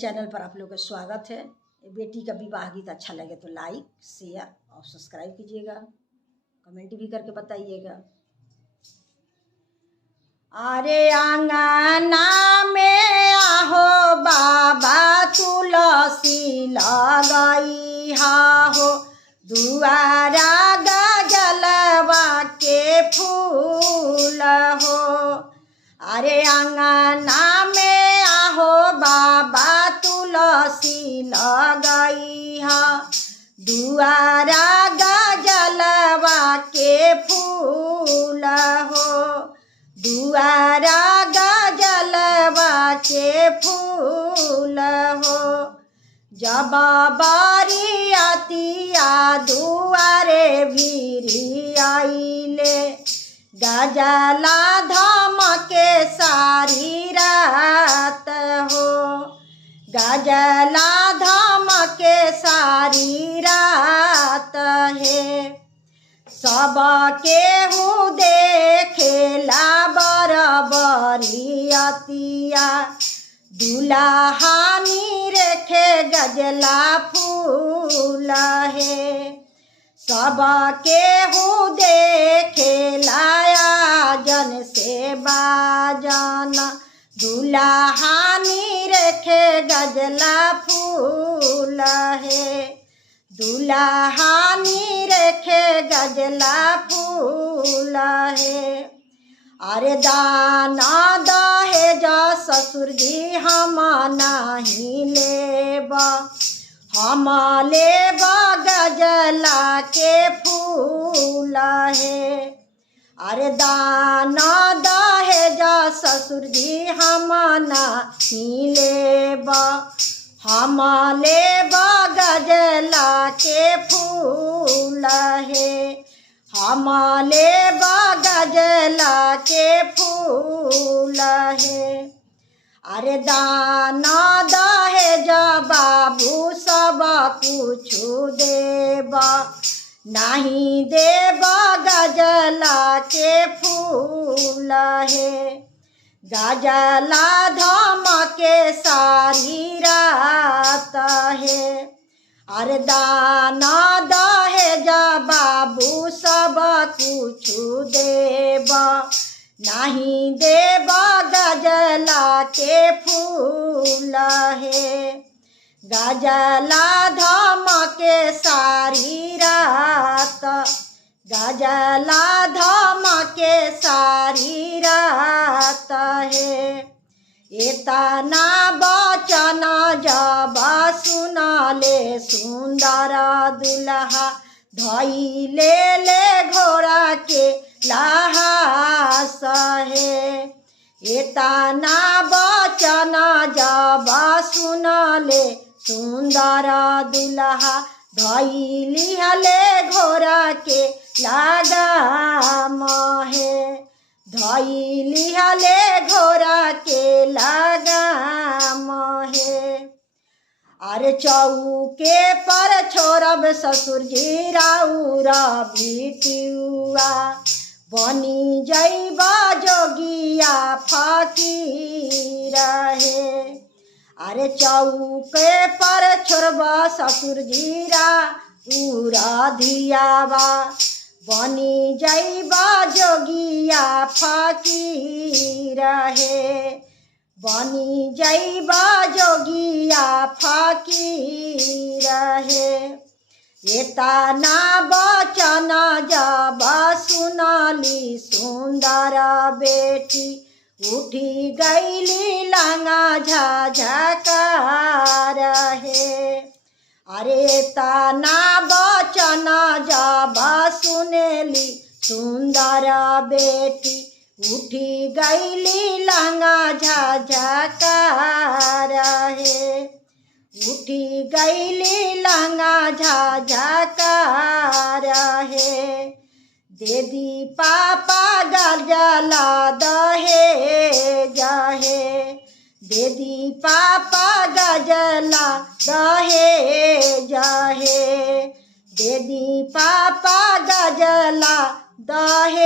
Channel पर आप लोगों का स्वागत है। बेटी का विवाह गीत अच्छा लगे तो लाइक शेयर और सब्सक्राइब कीजिएगा, कमेंट भी करके बताइएगा। अरे आंगना में आहो बाबा तुलसी लगाई हो, दुआरा गजलवा के फूल हो। अरे आंगना में आहो बाबा तुलसी लगाई हा, दुआरा गजलवा के फूल हो, दुआरा गजलवा के फूल हो। जब बरियातिया दुआरे भिरी आइले, गजला धमके सारी रात हो, गजला धमके सारी रात है। सब केहू देखेला बरियातिया, दुल्हानी रेखे गजला फूल है। सब केहू देखेला आजन से बाजन, दुल्हानी रेखे गजला फूल है, दुल्हानी रेखे गजला फूल है। अरे दाना दहेज ससुर जी हम नहीं लेब, हम लेब गजला के फूल है। अरे दाना दहेज ससुर जी हम नहीं लेब, हम लेब गजला के फूल है, हम लेब गजला के फूल है। अरे दाना दहेज बाबू सब कुछ देब, नहीं देब गजला के फूल है, गजला धमके सारी रात है। अरे दाना दहेज बाबू सब कुछ देब, नहीं देब गजला के फूल है, गजला धमके सारी रात, गजला धमके सारी रात है। इतना बचन जब सुनले सुंदर दुल्हा, धइले ले घोड़ा के लाहास है। इतना बचन जब सुनले सुंदर दुल्हा, धइली हले घोड़ा के लगाम है, धइली हले घोड़ा के लगाम है। अरे चौके पर छोड़ब ससुर जी राउरा बिटियुआ, बनी जइबा जोगिया फकीर है। अरे चौके पर छोड़बा ससुर जी राउरा धियावा, बनी जइबा जोगिया फकीर है, बनी जइबा जोगिया फकीर है। इतना बचन जब सुनली सुंदर बेटी, उठी गईली लंगा झझकार है। अरे तना बचन जब सुनेली सुंदर बेटी, उठी गईली लंगा झझकार है, उठी गईली लंगा झझकार है। दीदी पापा गजला दहेज है, दीदी पापा गजला दहेज है, दीदी पापा गजला दहेज।